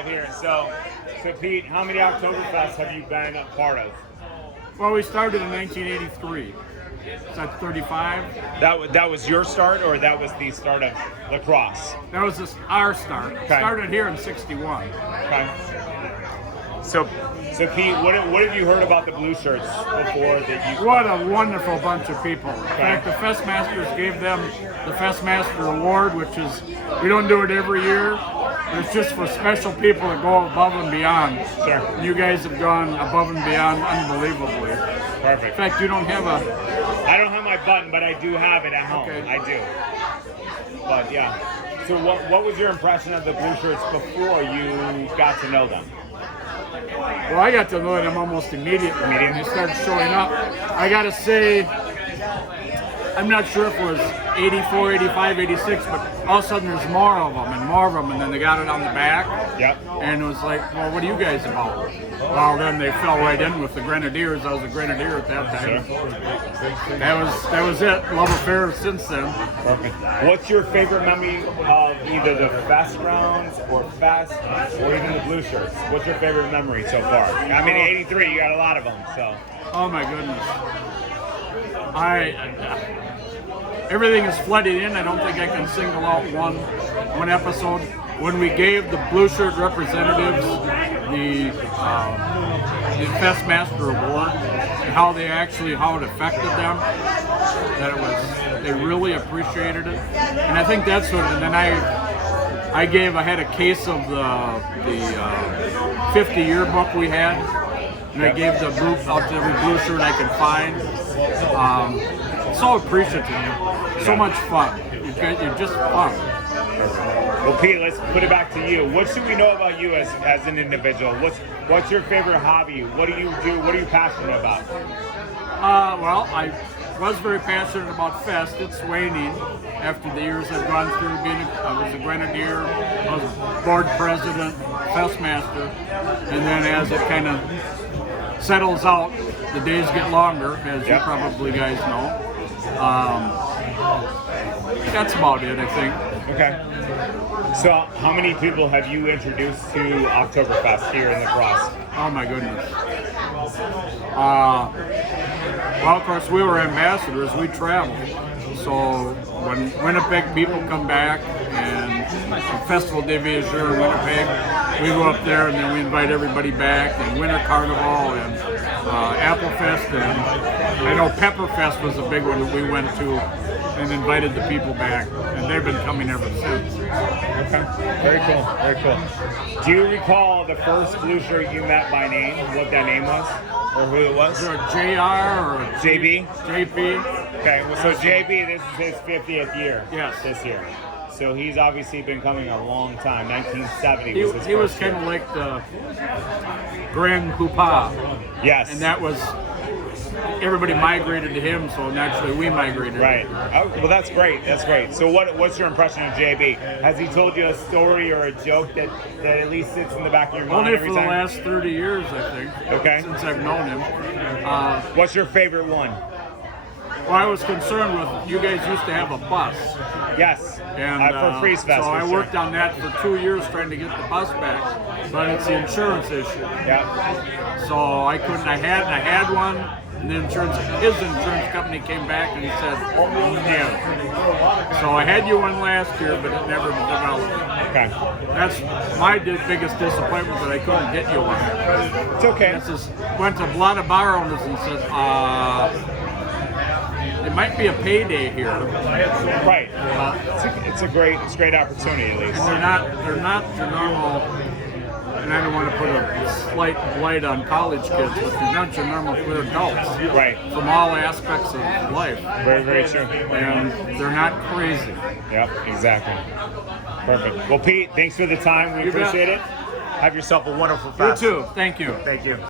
live here. So Pete, how many Oktoberfests have you been a part of? Well, we started in 1983. So that's 35. That was your start, or that was the start of lacrosse? That was our start. Okay. Started here in 61. Okay. So Pete, what have you heard about the blue shirts before that you? What a wonderful bunch of people. In fact, the Festmasters gave them the Festmaster Award, which is, we don't do it every year, but it's just for special people that go above and beyond. Sure. And you guys have gone above and beyond unbelievably. Perfect. In fact, you don't have a... I don't have my button, but I do have it at home. Okay. I do. But yeah. So what was your impression of the blue shirts before you got to know them? Well, I got to know them almost immediately. When they started showing up. I got to say, I'm not sure if it was 84, 85, 86, but all of a sudden there's more of them, and then they got it on the back. Yep. And it was like, well, what are you guys about? Well, then they fell right in with the Grenadiers. I was a Grenadier at that time. Sure. That was it. Love affair since then. Perfect. What's your favorite memory of either the Fest rounds or Fest or even the blue shirts? What's your favorite memory so far? I mean, 83, you got a lot of them, so. Oh my goodness. Everything is flooded in. I don't think I can single out one episode. When we gave the blue shirt representatives the Festmaster Award, and how it affected them, they really appreciated it. And I think that's what, and then I had a case of the 50 yearbook we had, and I gave the group out to every blue shirt I could find. So appreciative, so much fun. You're just fun. Well, Pete, let's put it back to you. What should we know about you as an individual? What's your favorite hobby? What do you do? What are you passionate about? Well, I was very passionate about Fest. It's waning after the years I've gone through. I was a Grenadier, I was board president, Festmaster, and then as it kind of settles out, the days get longer, as you probably guys know. That's about it, I think. Okay. So, how many people have you introduced to Oktoberfest here in La Crosse? Oh my goodness. Well, of course, we were ambassadors. We traveled. So when Winnipeg people come back and the Festival des Viageurs in Winnipeg, we go up there and then we invite everybody back. And Winter Carnival and Apple Fest, and I know Pepperfest was a big one that we went to and invited the people back, and they've been coming ever since. Okay, very cool, very cool. Do you recall the first blue shirt you met by name, what that name was, or who it was? Is there a JR or a JB? JP? Okay, well, so JB, this is his 50th year. Yes. This year. So he's obviously been coming a long time. 1970 was his He was first kind year. of like the Grand Poupon. Yes. And that was, everybody migrated to him, so naturally we migrated. Right. Oh, well, that's great. That's great. So what's your impression of JB? Has he told you a story or a joke that at least sits in the back of your mind Only every for time? the last 30 years, I think. Okay. Since I've known him. What's your favorite one? Well, I was concerned with, you guys used to have a bus. Yes. And for Freeze Fest. so for I sure. worked on that for 2 years trying to get the bus back, but it's the insurance issue. Yeah. So I couldn't. I had one, and his insurance company came back and he said, "No." So I had you one last year, but it never developed. Okay. That's my biggest disappointment, that I couldn't get you one. It's okay. Went to a lot of bar owners and said, it might be a payday here. Right. It's a great opportunity, at least. And they're not your normal, and I don't want to put a slight blight on college kids, but they're not your normal, they're adults. Right. From all aspects of life. Very, very true. And they're not crazy. Yep, exactly. Perfect. Well, Pete, thanks for the time. We You bet. appreciate it. Have yourself a wonderful You fest. too. Thank you. Thank you.